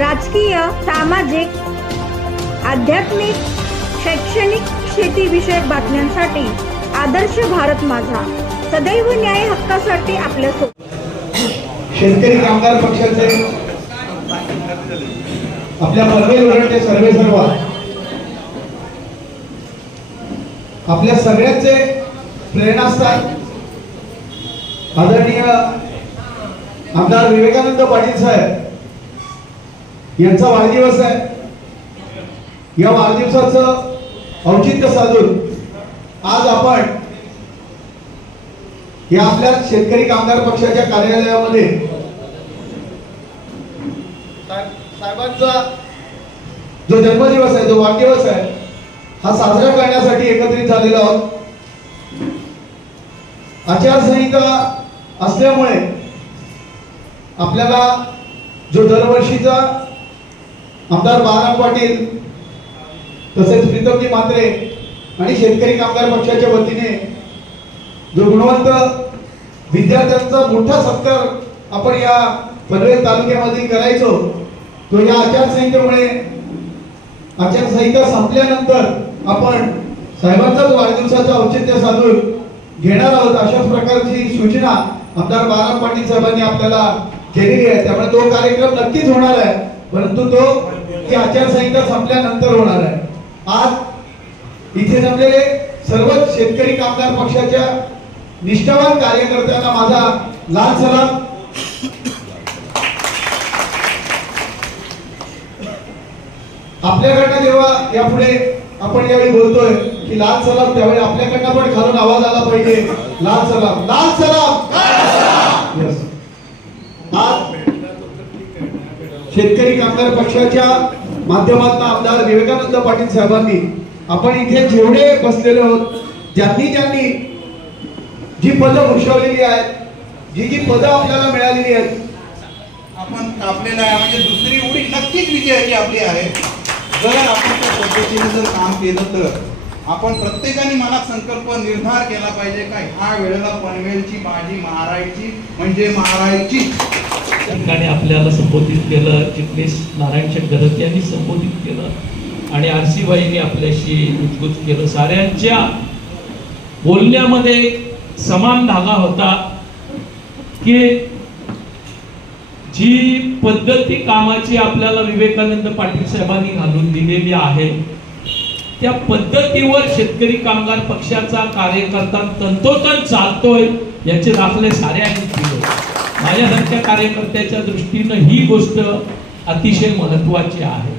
राजकीय, सामाजिक, आध्यात्मिक, शैक्षणिक, शेतीविषयक बातम्यांसाठी आदर्श भारत माझा सदैव न्याय हक्कासाठी आपल्यासोबत। शेतकरी कामगार पक्षाचे आपल्या पनवेल उरणचे सर्व आपल्या सगळ्यांचे प्रेरणास्थान आदरणीय आमदार विवेकानंद पाटील साहेब यांचा वाढदिवस आहे। या वाढदिवसाचं औचित्य साधून आज आपण या आपल्या शेतकरी कामगार पक्षाच्या कार्यालयामध्ये साहेबांचा जो जन्मदिवस आहे, जो वाढदिवस आहे, हा साजरा करण्यासाठी एकत्रित झालेलो आहोत। आचारसंहिता असल्यामुळे आपल्याला जो दरवर्षीचा आमदार बाळाराम पाटील तसेच प्रीतमजी म्हात्रे आणि शेतकरी कामगार पक्षाच्या वतीने जो गुणवंत विद्यार्थ्यांचा मोठा सत्कार आपण या पनवेल तालुक्यामध्ये करायचो, तो या आचारसंहितेमुळे आचारसंहिता संपल्यानंतर आपण साहेबांचाच वाढदिवसाचं औचित्य साधून घेणार आहोत, अशाच प्रकारची सूचना आमदार बाळाराम पाटील साहेबांनी आपल्याला केलेली आहे। त्यामुळे तो कार्यक्रम नक्कीच होणार आहे, परंतु तो ही आचारसंहिता संपल्यानंतर होणार आहे। आज इथे जमलेले सर्व शेतकरी कामगार पक्षाच्या निष्ठावान कार्यकर्त्यांना माझा लाल सलाम। आपल्याकडनं जेव्हा यापुढे आपण यावेळी बोलतोय की लाल सलाम, त्यावेळी आपल्याकडनं पण खालून आवाज आला पाहिजे, लाल सलाम, लाल सलाम। आज शेतकरी कामगार पक्षाच्या माध्यमातून आमदार विवेकानंद पाटील साहेबांनी आपण इथे जेवढे बसलेले आहोत, ज्यांनी जी पदं भूषवलेली आहेत, जी पदं आपल्याला मिळालेली आहेत, आपण कापलेला आहे, म्हणजे दुसरी उडी नक्कीच विजयाची आपली आहे। जर आपण त्या पद्धतीने जर काम केलं तर आपण प्रत्येकाने मनात संकल्प निर्धार केला पाहिजे का ह्या वेळेला पनवेलची बाजी मारायची म्हणजे मारायची। ठिकाणी आपल्याला संबोधित केलं, चिटणीस नारायण गदत यांनी संबोधित केलं आणि आरसीबाईंनी आपल्याशी उद्बुद्ध केलं। साऱ्यांच्या बोलण्यामध्ये समान धागा होता की जी पद्धती कामाची आपल्याला विवेकानंद पाटील साहेबांनी घालून दिलेली आहे, त्या पद्धतीवर शेतकरी कामगार पक्षाचा कार्यकर्ता तंतोतंत चालतोय याचे दाखले साऱ्यांनी दिले। माझ्यासारख्या कार्यकर्त्याच्या दृष्टीनं ही गोष्ट अतिशय महत्त्वाची आहे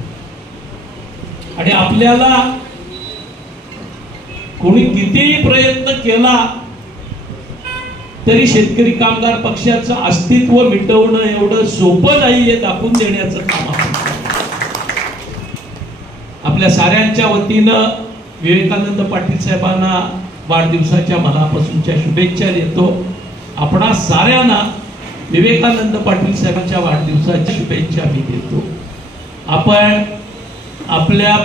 आणि आपल्याला कोणी कितीही प्रयत्न केला तरी शेतकरी कामगार पक्षाचं अस्तित्व मिटवणं एवढं सोपं नाही हे दाखवून देण्याचं काम आपण आपल्या साऱ्यांच्या वतीनं विवेकानंद पाटील साहेबांना वाढदिवसाच्या मनापासूनच्या शुभेच्छा देतो। आपणा साऱ्यांना विवेकानंद पाटील साहेबांच्या वाढदिवसाच्या शुभेच्छा मी देतो। आपण आपल्या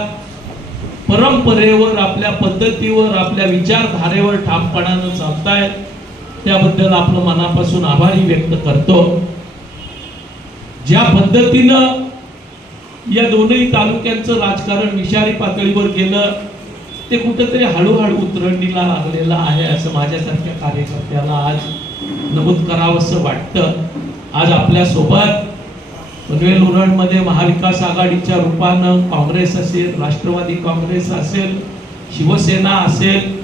परंपरेवर, आपल्या पद्धतीवर, आपल्या विचारधारेवर ठामपणानं चालताय, त्याबद्दल आपलं मनापासून आभारी व्यक्त करतो। ज्या पद्धतीनं या दोनही तालुक्यांचं राजकारण विषारी पातळीवर गेलं ते कुठेतरी हळूहळू उतरंडीला लागलेलं आहे असं माझ्यासारख्या कार्यकर्त्याला आज नमूद करावंसं वाटतं। आज आपल्या सोबत पनवेल उरणमध्ये महाविकास आघाडीच्या रूपानं काँग्रेस असेल, राष्ट्रवादी काँग्रेस असेल, शिवसेना असेल,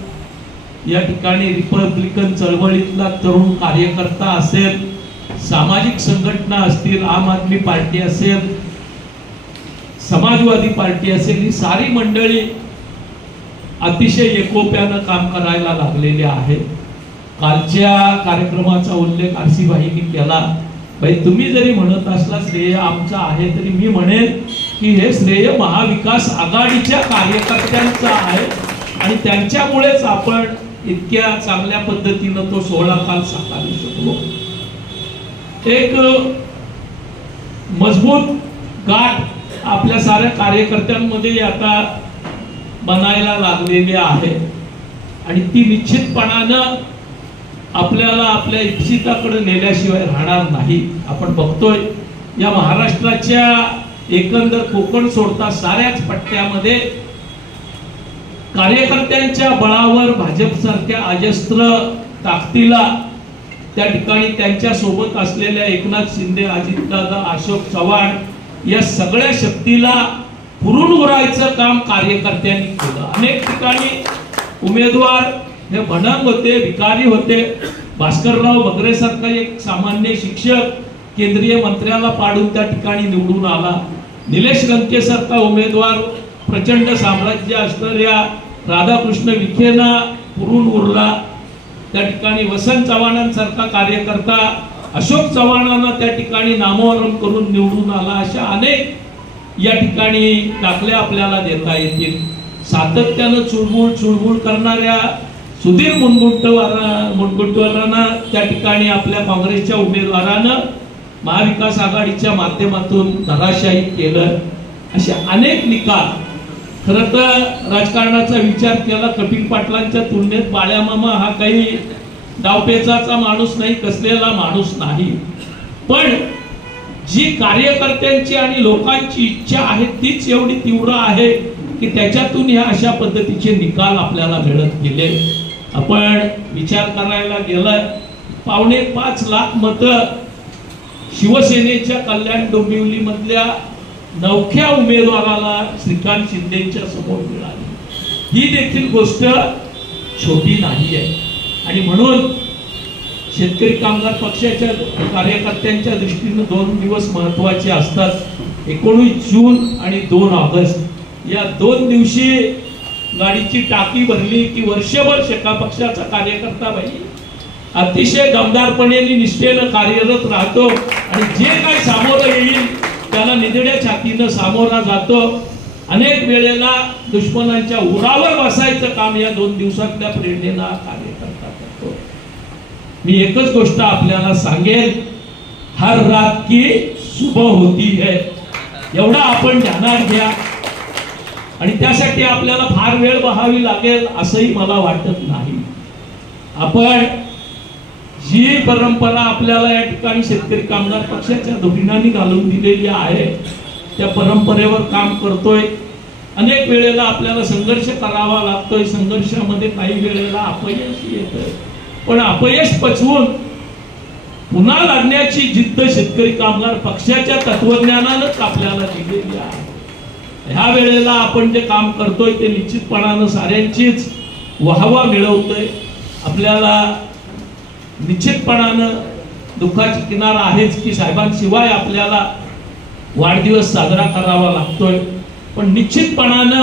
या ठिकाणी रिपब्लिकन चळवळीतला तरुण कार्यकर्ता असेल, सामाजिक संघटना असतील, आम आदमी पार्टी असेल, समाजवादी पार्टी असेल, ही सारी मंडळी अतिशय एकोप्यानं काम करायला लागलेली आहे। कालच्या कार्यक्रमाचा उल्लेख आरसीबाईंनी केला। भाई तुम्ही जरी म्हणत असला श्रेय आमचं आहे, तरी मी म्हणेन की हे श्रेय महाविकास आघाडीच्या कार्यकर्त्यांचं आहे आणि त्यांच्यामुळेच आपण इतक्या चांगल्या पद्धतीनं तो 16 काल साकारू शकलो। एक मजबूत गाठ आपल्या साऱ्या कार्यकर्त्यांमध्ये आता बनायला लागलेली आहे आणि ती निश्चितपणानं आपल्याला आपल्या इच्छिताकडे नेल्याशिवाय राहणार नाही। आपण बघतोय या महाराष्ट्राच्या एकंदर कोकण सोडता साऱ्याच पट्ट्यामध्ये कार्यकर्त्यांच्या बळावर भाजप सारख्या अजस्त्र ताकदीला त्या ठिकाणी त्यांच्या सोबत असलेल्या एकनाथ शिंदे, अजितदादा, अशोक चव्हाण या सगळ्या शक्तीला पुरून उरायचं काम कार्यकर्त्यांनी केलं. अनेक ठिकाणी उमेदवार हे भडंग होते, भिकारी होते. भास्करराव बगरे सारखा एक सामान्य शिक्षक केंद्रीय मंत्र्याला पाडून त्या ठिकाणी निवडून आला. निलेश लंके सारखा उमेदवार प्रचंड साम्राज्य असणाऱ्या राधाकृष्ण विखेंना पुरून उरला. त्या ठिकाणी वसंत चव्हाणांसारखा कार्यकर्ता अशोक चव्हाणांना त्या ठिकाणी नामोहरम करून निवडून आला. अशा अनेक या ठिकाणी दाखले आपल्याला देता येतील. सातत्यानं चुळबुळ करणाऱ्या सुधीर मुनगंटीवारांना त्या ठिकाणी आपल्या काँग्रेसच्या उमेदवारानं महाविकास आघाडीच्या माध्यमातून धराशायी केलं. असे अनेक निकाल. खरं तर राजकारणाचा विचार केला कपिल पाटलांच्या तुलनेत बाळ्यामामा हा काही डावपेचाचा माणूस नाही, कसलेला माणूस नाही. पण जी कार्यकर्त्यांची आणि लोकांची इच्छा आहे तीच एवढी तीव्र आहे की त्याच्यातून ह्या अशा पद्धतीचे निकाल आपल्याला मिळत गेले. आपण विचार करायला गेलं 5.25 लाख मतं शिवसेनेच्या कल्याण डोंबिवली मधल्या नवख्या उमेदवाराला श्रीकांत शिंदेच्या समोर मिळाली. ही देखील गोष्ट छोटी नाही आहे. आणि म्हणून शेतकरी कामगार पक्षाच्या कार्यकर्त्यांच्या दृष्टीने 2 दिवस महत्वाचे असतात. 19 जून आणि 2 ऑगस्ट या 2 दिवशी गाडीची टाकी भरली की वर्षभर शेका पक्षाचा कार्यकर्ता बाई अतिशय दमदारपणे निष्ठेनं कार्यरत राहतो आणि जे काही सामोरं येईल त्याला निधड्या छातीनं सामोरा जातो. अनेक वेळेला दुश्मनांच्या उरावर बसायचं काम या 2 दिवसातल्या प्रेरणेनं कार्यकर्ता करतो. मी एकच गोष्ट आपल्याला सांगेल, हर रात की सुबह होती है एवढा आपण ध्यानात घ्या. आणि त्यासाठी आपल्याला फार वेळ बहावी लागेल असंही मला वाटत नाही. आपण जी परंपरा आपल्याला या ठिकाणी शेतकरी कामगार पक्षाच्या धोरणांनी घालून दिलेली आहे त्या परंपरेवर काम करतोय. अनेक वेळेला आपल्याला संघर्ष करावा लागतोय. संघर्षामध्ये काही वेळेला अपयश येतंय, पण अपयश पचवून पुन्हा लढण्याची जिद्द शेतकरी कामगार पक्षाच्या तत्वज्ञानानंच आपल्याला दिलेली आहे. ह्या वेळेला आपण जे काम करतोय ते निश्चितपणानं साऱ्यांचीच वाहवा मिळवतोय. आपल्याला निश्चितपणानं दुःखाची किनार आहेच की साहेबांशिवाय आपल्याला वाढदिवस साजरा करावा लागतोय, पण निश्चितपणानं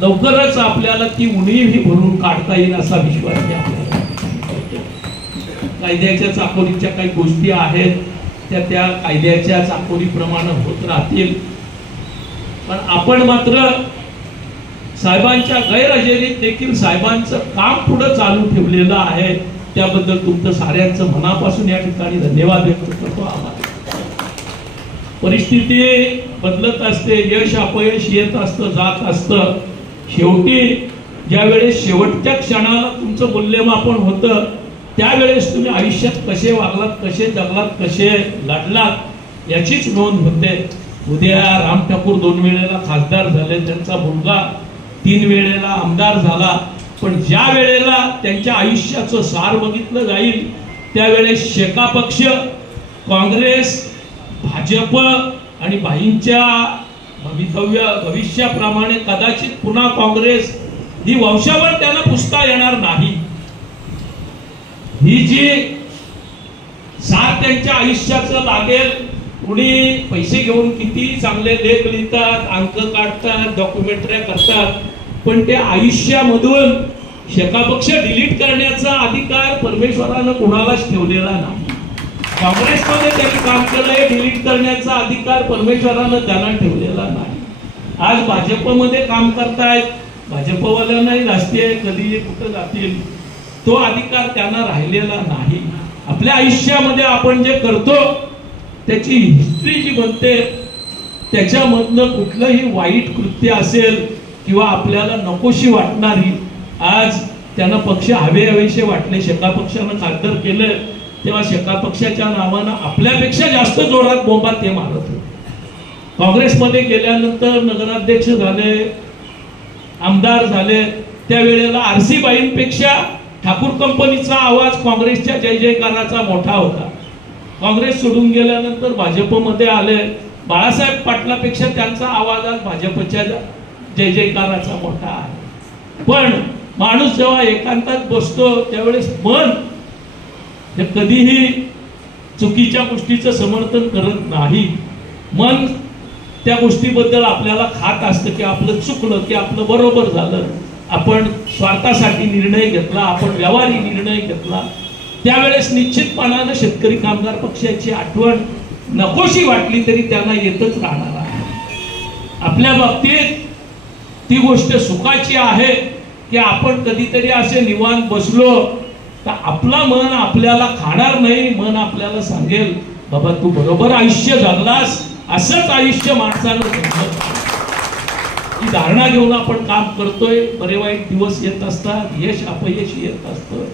लवकरच आपल्याला ती उणीवही भरून काढता येईल असा विश्वास आपल्याला. कायद्याच्या चाकोरीच्या काही गोष्टी आहेत त्या कायद्याच्या चाकोरीप्रमाणे होत राहतील, पण आपण मात्र साहेबांच्या गैरहजेरीत देखील साहेबांचं काम पुढे चालू ठेवलेलं आहे. त्याबद्दल तुमचं साऱ्यांचं मनापासून या ठिकाणी धन्यवाद व्यक्त करतो. परिस्थिती बदलत असते, यश अपयश येत असतं, जात असतं. शेवटी ज्यावेळेस शेवटच्या क्षणाला तुमचं मूल्यमापन होतं त्यावेळेस तुम्ही आयुष्यात कसे वागलात, कसे जगलात, कसे लढलात याचीच नोंद होते. उद्या राम ठाकूर 2 वेळेला खासदार झाले, त्यांचा मुलगा 3 वेळेला आमदार झाला, पण ज्या वेळेला त्यांच्या आयुष्याचं सार बघितलं जाईल त्यावेळेस शेका पक्ष, काँग्रेस, भाजप आणि भाईंच्या भविष्याप्रमाणे कदाचित पुन्हा काँग्रेस ही वंशावळ त्यांना पुसता येणार नाही. ही जी सार त्यांच्या आयुष्याचं लागेल, कुणी पैसे घेऊन किती चांगले लेख लिहितात, अंक काढतात, डॉक्युमेंटऱ्या करतात, पण त्या आयुष्यामधून शेका पक्ष डिलीट करण्याचा अधिकार परमेश्वरानं कुणालाच ठेवलेला नाही. काँग्रेसमध्ये त्यांनी काम केलंय, डिलीट करण्याचा अधिकार परमेश्वरानं त्यांना ठेवलेला नाही. आज भाजपमध्ये काम करतायत, भाजपवाल्यांनाही राष्ट्रीय कधी कुठं जातील तो अधिकार त्यांना राहिलेला नाही. आपल्या आयुष्यामध्ये आपण जे करतो त्याची हिस्ट्री जी बनते, त्याच्यामधनं कुठलंही वाईट कृत्य असेल किंवा आपल्याला नकोशी वाटणारी, आज त्यांना पक्ष हवेसे वाटले, शेका पक्षानं खासदार केलं तेव्हा शेका पक्षाच्या नावानं आपल्यापेक्षा जास्त जोरात बोंबा ते मारत होते. काँग्रेसमध्ये गेल्यानंतर नगराध्यक्ष झाले, आमदार झाले, त्यावेळेला आरसीबाईंपेक्षा ठाकूर कंपनीचा आवाज काँग्रेसच्या जय जयकाराचा मोठा होता. काँग्रेस सोडून गेल्यानंतर भाजपमध्ये आले, बाळासाहेब पाटलापेक्षा त्यांचा आवाज आज भाजपच्या जय जयकाराचा मोठा आहे. पण माणूस जेव्हा एकांतात बसतो त्यावेळेस मन हे कधीही चुकीच्या गोष्टीचं समर्थन करत नाही. मन त्या गोष्टीबद्दल आपल्याला खात असतं की आपलं चुकलं, की आपलं बरोबर झालं, आपण स्वार्थासाठी निर्णय घेतला, आपण व्यवहारी निर्णय घेतला, त्यावेळेस निश्चितपणानं शेतकरी कामगार पक्षाची आठवण नकोशी वाटली तरी त्यांना येतच राहणार आहे. आपल्या बाबतीत ती गोष्ट सुखाची आहे की आपण कधीतरी असे निवांत बसलो तर आपला मन आपल्याला खाणार नाही. मन आपल्याला सांगेल बाबा तू बरोबर आयुष्य जगलास, असंच आयुष्य माणसानं जगलं. ही धारणा घेऊन आपण काम करतोय. बरे वाईट दिवस येत असतात, यश अपयश येत असतं.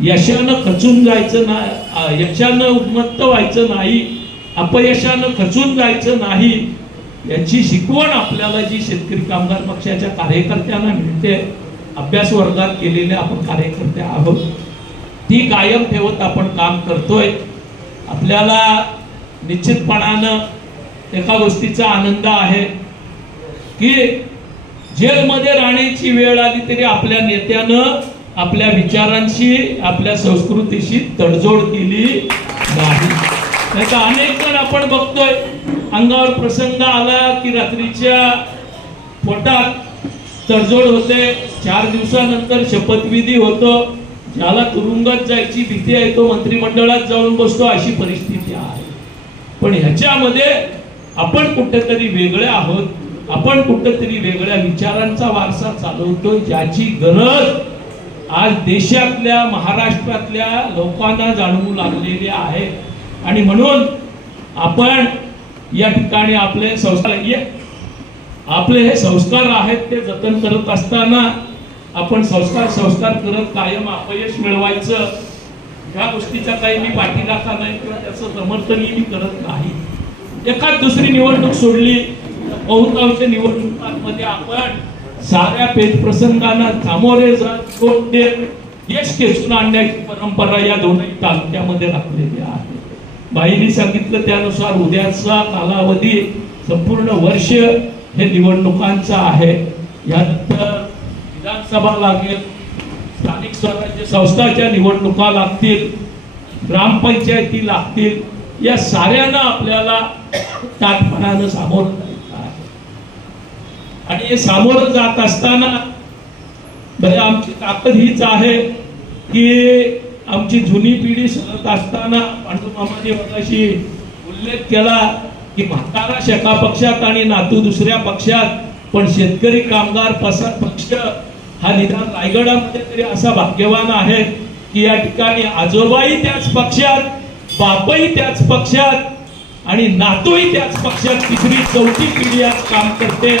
यशानं खचून जायचं नाही, यशानं उन्मत्त व्हायचं नाही, अपयशानं खचून जायचं नाही. याची शिकवण आपल्याला जी शेतकरी कामगार पक्षाच्या कार्यकर्त्यांना मिळते, अभ्यास वर्गात केलेले आपण कार्यकर्ते आहोत, ती कायम ठेवत आपण काम करतोय. आपल्याला निश्चितपणानं एका गोष्टीचा आनंद आहे की जेलमध्ये राहण्याची वेळ आली तरी आपल्या नेत्यानं आपल्या विचारांशी, आपल्या संस्कृतीशी तडजोड केली नाही. त्याचा अनेक जण आपण बघतोय, अंगावर प्रसंग आला की रात्रीच्या पोटात तडजोड होते, 4 दिवसानंतर शपथविधी होतो, ज्याला तुरुंगात जायची भीती आहे तो मंत्रिमंडळात जाऊन बसतो, अशी परिस्थिती आहे. पण ह्याच्यामध्ये आपण कुठेतरी वेगळे आहोत, आपण कुठेतरी वेगळ्या विचारांचा वारसा चालवतो, ज्याची गरज आज देशातल्या, महाराष्ट्रातल्या लोकांना जाणवू लागलेली आहे. आणि म्हणून आपण या ठिकाणी आपले हे संस्कार आहेत ते जतन करत असताना आपण संस्कार करत कायम अपयश मिळवायचं ह्या गोष्टीचा काही मी पाठीराखा नाही किंवा त्याचं समर्थनही मी करत नाही. एखाद दुसरी निवडणूक सोडली, बहुतांश निवडणुकांमध्ये आपण साऱ्या पेच प्रसंगांना सामोरे जात यश खेचून आणण्याची परंपरा या दोन्ही तालुक्यामध्ये राखलेली आहे. बाईंनी सांगितलं त्यानुसार उद्याचा कालावधी संपूर्ण वर्ष हे निवडणुकांचा आहे. यानंतर विधानसभा लागेल, स्थानिक स्वराज्य संस्थांच्या निवडणुका लागतील, ग्रामपंचायती लागतील. या साऱ्यांना आपल्याला ताटपणानं सामोरं जायचं आहे. आणि हे सामोरं जात असताना आमची ताकद हीच आहे की आमची जुनी पिढी सरत असताना पांडुमामाने मगाशी उल्लेख केला की म्हातारा शेका पक्षात आणि नातू दुसऱ्या पक्षात, पण शेतकरी कामगार पक्ष हा निदान रायगडामध्ये तरी असा भाग्यवान आहे की या ठिकाणी आजोबाही त्याच पक्षात, बापही त्याच पक्षात आणि नातूही त्याच पक्षात, तिसरी चौथी पिढी आज काम करते.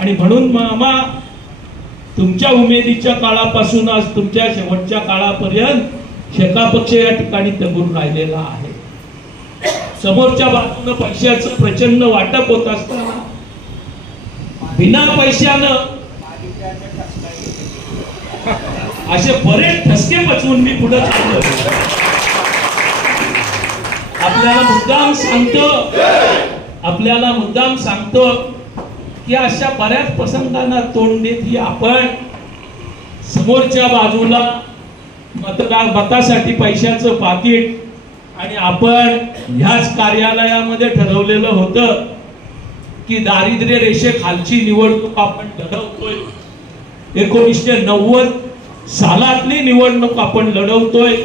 आणि म्हणून मामा तुमच्या उमेदीच्या काळापासून आज तुमच्या शेवटच्या काळापर्यंत शेका पक्ष या ठिकाणी तगून राहिलेला आहे. समोरच्या बाजूने पैशाचं प्रचंड वाटप होत असताना बिना पैशानं असे बरेच ठसके बचवून मी पुढे चाललो. आपल्याला मुद्दाम सांगतो की अशा बऱ्याच प्रसंगांना तोंड देत ही आपण समोरच्या बाजूला मतासाठी पैशाचं पाकिट आणि आपण ह्याच कार्यालयामध्ये ठरवलेलं होतं की दारिद्र्य रेषेखालची निवडणूक आपण लढवतोय. 1990 सालातली निवडणूक आपण लढवतोय.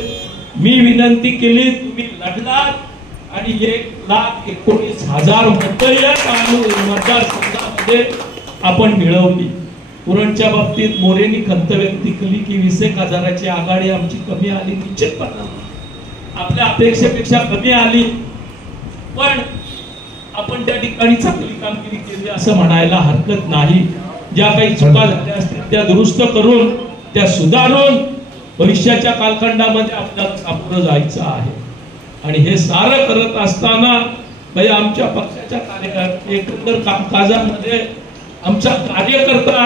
मी विनंती केली, तुम्ही लढलात आणि 1,19,000 मतदारसंघामध्ये आपण मिळवली. उरणच्या बाबतीत मोरेंनी खंत व्यक्त केली की 20,000ची आघाडी आमची कमी आली. निश्चितपणे आपल्या अपेक्षेपेक्षा कमी आली, पण आपण त्या ठिकाणी चांगली कामगिरी केली असं म्हणायला हरकत नाही. ज्या काही चुका झाल्या असतील त्या दुरुस्त करून, त्या सुधारून भविष्याच्या कालखंडामध्ये आपल्याला सामोरं जायचं आहे. आणि हे सारं करत असताना आमच्या पक्षाच्या पक्षाच्या एकंदर कामकाजामध्ये आमचा कार्यकर्ता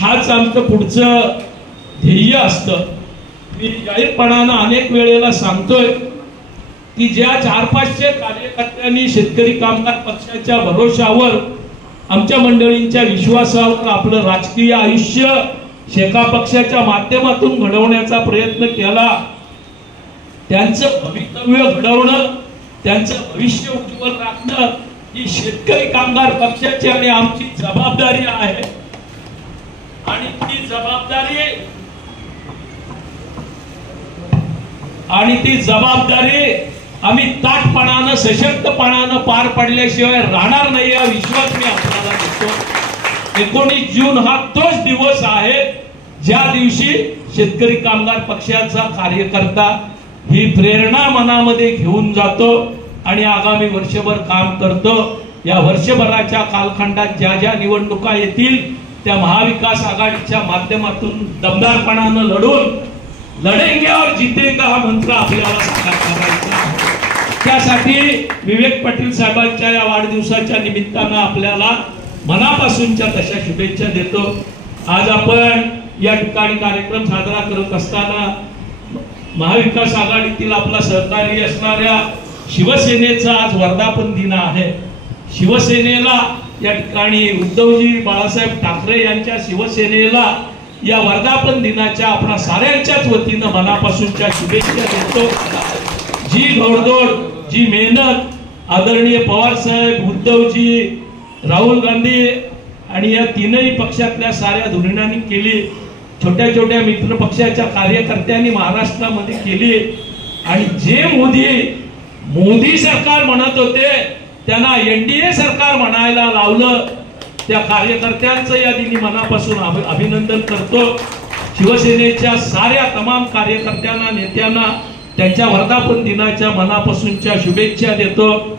हाच आमचं पुढचं ध्येय असतं. मी जाहीरपणानं अनेक वेळेला सांगतोय की ज्या 400-500 कार्यकर्त्यांनी शेतकरी कामगार पक्षाच्या भरोशावर, आमच्या मंडळींच्या विश्वासावर आपलं राजकीय आयुष्य शेका पक्षाच्या माध्यमातून घडवण्याचा प्रयत्न केला, त्यांचं भवितव्य घडवणं, त्यांचं भविष्य उज्ज्वल राखणं ही शेतकरी कामगार पक्षाची आणि आमची जबाबदारी आहे. आणि ती जबाबदारी आम्ही ताठपणानं, सशक्तपणानं पार पाडल्याशिवाय राहणार नाही हा विश्वास मी आपल्याला देतो. 19 जून हा तोच दिवस आहे ज्या दिवशी शेतकरी कामगार पक्षाचा कार्यकर्ता ही प्रेरणा मनामध्ये घेऊन जातो आणि आगामी वर्षभर काम करतो. या वर्षभराच्या कालखंडात ज्या ज्या निवडणुका येतील त्या महाविकास आघाडीच्या माध्यमातून दमदारपणानं लढून लढेंगे और जीतेगा हा मंत्र आपल्याला साकार करायचा आहे. त्यासाठी विवेक पाटील साहेबांच्या या वाढदिवसाच्या निमित्तानं आपल्याला मनापासूनच्या तशा शुभेच्छा देतो. आज आपण या ठिकाणी कार्यक्रम साजरा करत असताना महाविकास आघाडीतील आपला सहकारी असणाऱ्या शिवसेनेचा आज वर्धापन दिन आहे. शिवसेनेला या ठिकाणी उद्धवजी बाळासाहेब ठाकरे यांच्या शिवसेनेला या वर्धापन दिनाच्या आपणा साऱ्यांच्याच वतीनं मनापासूनच्या शुभेच्छा देतो. जी घोडदौड, जी मेहनत आदरणीय पवार साहेब, उद्धवजी, राहुल गांधी आणि या तीनही पक्षातल्या साऱ्या धुरीणांनी केली, छोट्या छोट्या मित्र पक्षाच्या कार्यकर्त्यांनी महाराष्ट्रामध्ये केली आणि जे मोदी सरकार म्हणत होते त्यांना एनडीए सरकार म्हणायला लावलं, त्या कार्यकर्त्यांचं या दिनी मनापासून अभिनंदन करतो. शिवसेनेच्या साऱ्या तमाम कार्यकर्त्यांना, नेत्यांना त्यांच्या वर्धापन दिनाच्या मनापासूनच्या शुभेच्छा देतो.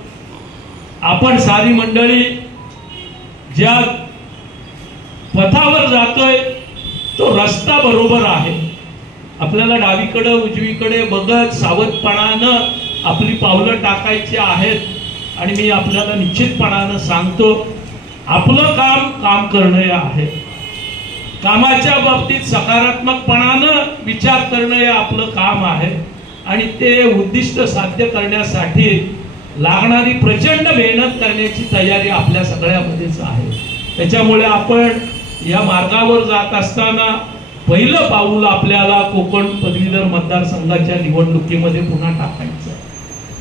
आपण सारी मंडळी ज्या पथावर जातोय तो रस्ता बरोबर आहे. आपल्याला डावीकडे उजवीकडे बघत सावधपणानं आपली पावलं टाकायची आहेत आणि मी आपल्याला निश्चितपणानं सांगतो आपलं काम करणं आहे. कामाच्या बाबतीत सकारात्मकपणानं विचार करणं हे आपलं काम आहे आणि ते उद्दिष्ट साध्य करण्यासाठी लागणारी प्रचंड मेहनत करण्याची तयारी आपल्या सगळ्यामध्येच आहे. त्याच्यामुळे आपण या मार्गावर जात असताना पहिलं पाऊल आपल्याला कोकण पदवीधर मतदारसंघाच्या निवडणुकीमध्ये पुन्हा टाकायचं.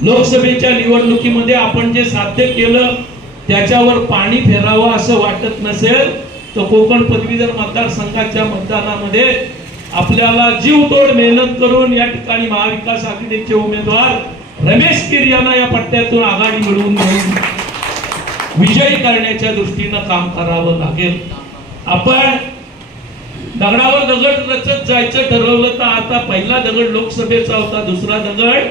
लोकसभेच्या निवडणुकीमध्ये आपण जे साध्य केलं त्याच्यावर पाणी फेरावं असं वाटत नसेल तर कोकण पदवीधर मतदारसंघाच्या मतदानामध्ये आपल्याला जीवतोड मेहनत करून या ठिकाणी महाविकास आघाडीचे उमेदवार रमेश कीर यांना या पट्ट्यातून आघाडी मिळवून घेऊन विजयी करण्याच्या दृष्टीनं काम करावं लागेल. आपण दगडावर दगड रचत जायचं ठरवलं तर आता पहिला दगड लोकसभेचा होता, दुसरा दगड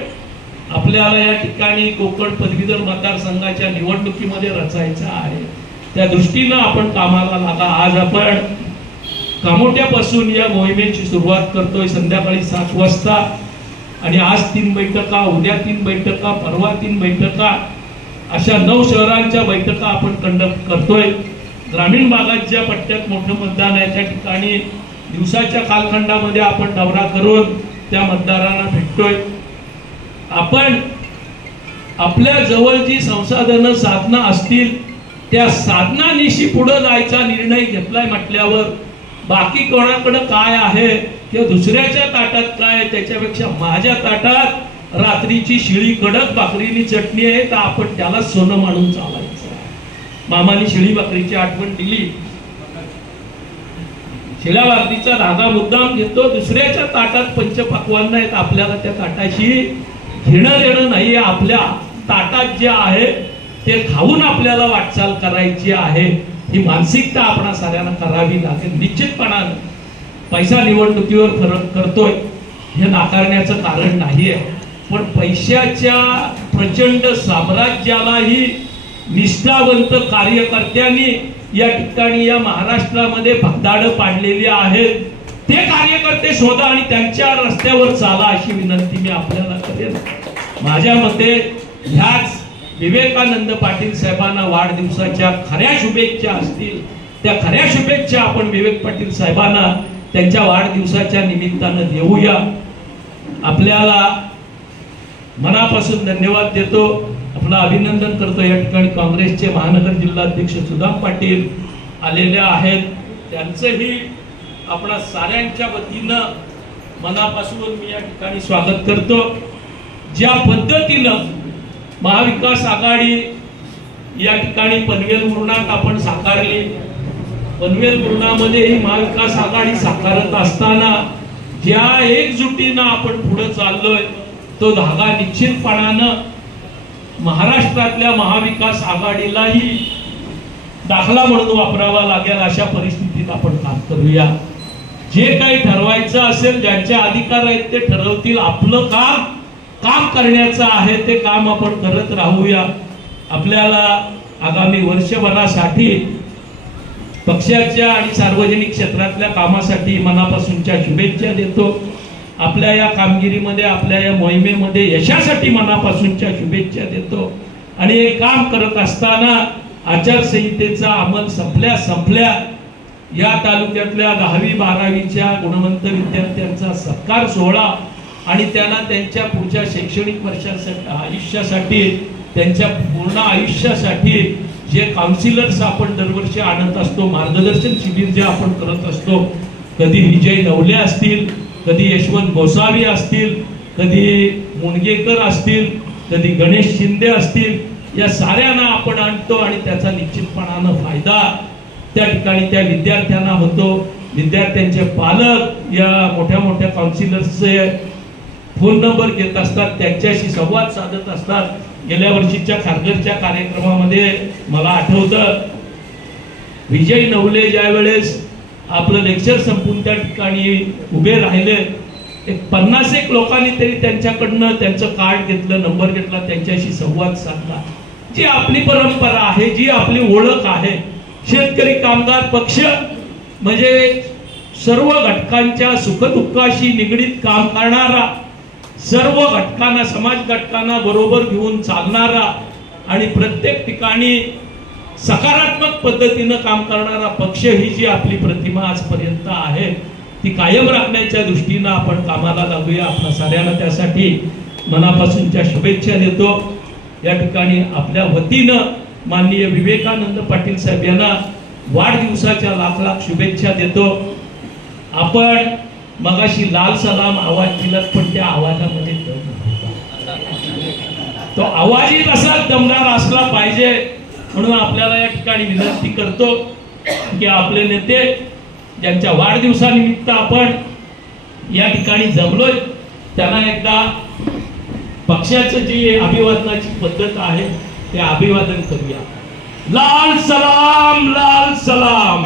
आपल्याला या ठिकाणी कोकण पदवीधर मतदारसंघाच्या निवडणुकीमध्ये रचायचा आहे. त्या दृष्टीनं आपण कामाला लागा. आज आपण कामोट्यापासून या मोहिमेची सुरुवात करतोय संध्याकाळी 7 वाजता आणि आज 3 बैठका, उद्या 3 बैठका, परवा 3 बैठका, अशा 9 शहरांच्या बैठका आपण कंडक्ट करतोय. ग्रामीण भागात ज्या पट्ट्यात मोठं मतदान आहे त्या ठिकाणी दिवसाच्या कालखंडामध्ये आपण दौरा करून त्या मतदारांना भेटतोय. आपण आपल्या जवळ जी संसाधनं साधनं असतील त्या साधनानिशी पुढे जायचा निर्णय घेतलाय म्हटल्यावर बाकी कोणाकडे काय आहे किंवा दुसऱ्याच्या ताटात काय, त्याच्यापेक्षा माझ्या ताटात रात्रीची शिळी कडक भाकरीनी चटणी आहे तर आपण त्याला सोनं मानून चालायचं. मामानी शिळी भाकरीची आठवण दिली. शिळ्या भाकरीचा धागा मुद्दाम घेतो, दुसऱ्याच्या ताटात पंचपक्वान्न आहेत, आपल्याला त्या ताटाशी घेणं देणं नाहीये. आपल्या ताटात जे आहे ते खाऊन आपल्याला वाटचाल करायची आहे. ही मानसिकता आपण साऱ्यांना करावी लागेल. निश्चितपणानं पैसा निवडणुकीवर फरक करतोय हे नाकारण्याचं कारण नाहीये, पण पैशाच्या प्रचंड साम्राज्यालाही निष्ठावंत कार्यकर्त्यांनी या ठिकाणी या महाराष्ट्रामध्ये भगदाड पाडलेली आहेत. ते कार्यकर्ते शोधा आणि त्यांच्या रस्त्यावर चाला अशी विनंती मी आपल्याला करेन. माझ्या मते ह्याच विवेकानंद पाटील साहेबांना वाढदिवसाच्या खऱ्या शुभेच्छा असतील, त्या खऱ्या शुभेच्छा आपण विवेक पाटील साहेबांना त्यांच्या वाढदिवसाच्या निमित्तानं देऊया. आपल्याला मनापासून धन्यवाद देतो, आपलं अभिनंदन करतो. या ठिकाणी काँग्रेसचे महानगर जिल्हाध्यक्ष सुदाम पाटील आलेले आहेत, त्यांचंही आपणा साऱ्यांच्या वतीनं मनापासून मी या ठिकाणी स्वागत करतो. ज्या पद्धतीनं महाविकास आघाडी या ठिकाणी पनवेल मुरणात आपण साकारली, पनवेल मुरणामध्ये ही महाविकास आघाडी साकारत असताना ज्या एकजुटीनं आपण पुढे चाललोय तो धागा निश्चितपणानं महाराष्ट्रातल्या महाविकास आघाडीलाही दाखला म्हणून वापरावा लागेल. अशा परिस्थितीत आपण काम करूया. जे काही ठरवायचं असेल, ज्यांचे अधिकार आहेत ते ठरवतील. आपलं काम करण्याचं आहे ते काम आपण करत राहूया. आपल्याला आगामी वर्षभरासाठी पक्षाच्या आणि सार्वजनिक क्षेत्रातल्या कामासाठी मनापासूनच्या शुभेच्छा देतो. आपल्या या कामगिरीमध्ये, आपल्या या मोहिमेमध्ये यशासाठी मनापासूनच्या शुभेच्छा देतो. आणि हे काम करत असताना आचारसंहितेचा अंमल संपल्या या तालुक्यातल्या 10वी 12वीच्या गुणवंत विद्यार्थ्यांचा सत्कार सोहळा आणि त्यांना त्यांच्या पुढच्या शैक्षणिक वर्षासाठी, आयुष्यासाठी, त्यांच्या पूर्ण आयुष्यासाठी जे काउन्सिलर्स आपण दरवर्षी आणत असतो, मार्गदर्शन शिबिर जे आपण करत असतो, कधी विजय नवले असतील, कधी यशवंत गोसावी असतील, कधी मुणगेकर असतील, कधी गणेश शिंदे असतील, या साऱ्यांना आपण आणतो आणि त्याचा निश्चितपणानं फायदा त्या ठिकाणी त्या विद्यार्थ्यांना होतो. विद्यार्थ्यांचे पालक या मोठ्या मोठ्या काउन्सिलर्सचे फोन नंबर घेत असतात, त्यांच्याशी संवाद साधत असतात. गेल्या वर्षीच्या खारघरच्या कार्यक्रमामध्ये मला आठवतं, विजय नवले ज्या वेळेस आपलं लेक्चर संपून त्या ठिकाणी उभे राहिले, एक 50 लोकांनी तरी त्यांच्याकडनं त्यांचं कार्ड घेतलं, नंबर घेतला, त्यांच्याशी संवाद साधला. जी आपली परंपरा आहे, जी आपली ओळख आहे, शेतकरी कामगार पक्ष म्हणजे सर्व घटकांच्या सुखदुःखाशी निगडीत काम करणारा, सर्व घटकांना, समाज घटकांना बरोबर घेऊन चालणारा आणि प्रत्येक ठिकाणी सकारात्मक पद्धतीनं काम करणारा पक्ष, ही जी आपली प्रतिमा आजपर्यंत आहे ती कायम राखण्याच्या दृष्टीनं आपण कामाला लागूया. आपल्या साऱ्यांना त्यासाठी मनापासूनच्या शुभेच्छा देतो. या ठिकाणी आपल्या वतीनं माननीय विवेकानंद पाटील साहेब यांना वाढदिवसाच्या लाख लाख शुभेच्छा देतो. आपण मगाशी लाल सलाम आवाज दिलात, पण त्या आवाजामध्ये दम नव्हता. तो आवाजही तसा दमदार असला पाहिजे. म्हणून आपल्याला या ठिकाणी विनंती करतो की आपले नेते ज्यांच्या वाढदिवसानिमित्त आपण या ठिकाणी जमलोय त्यांना एकदा पक्षाचं जी अभिवादनाची पद्धत आहे ते अभिवादन करूया. लाल सलाम, लाल सलाम.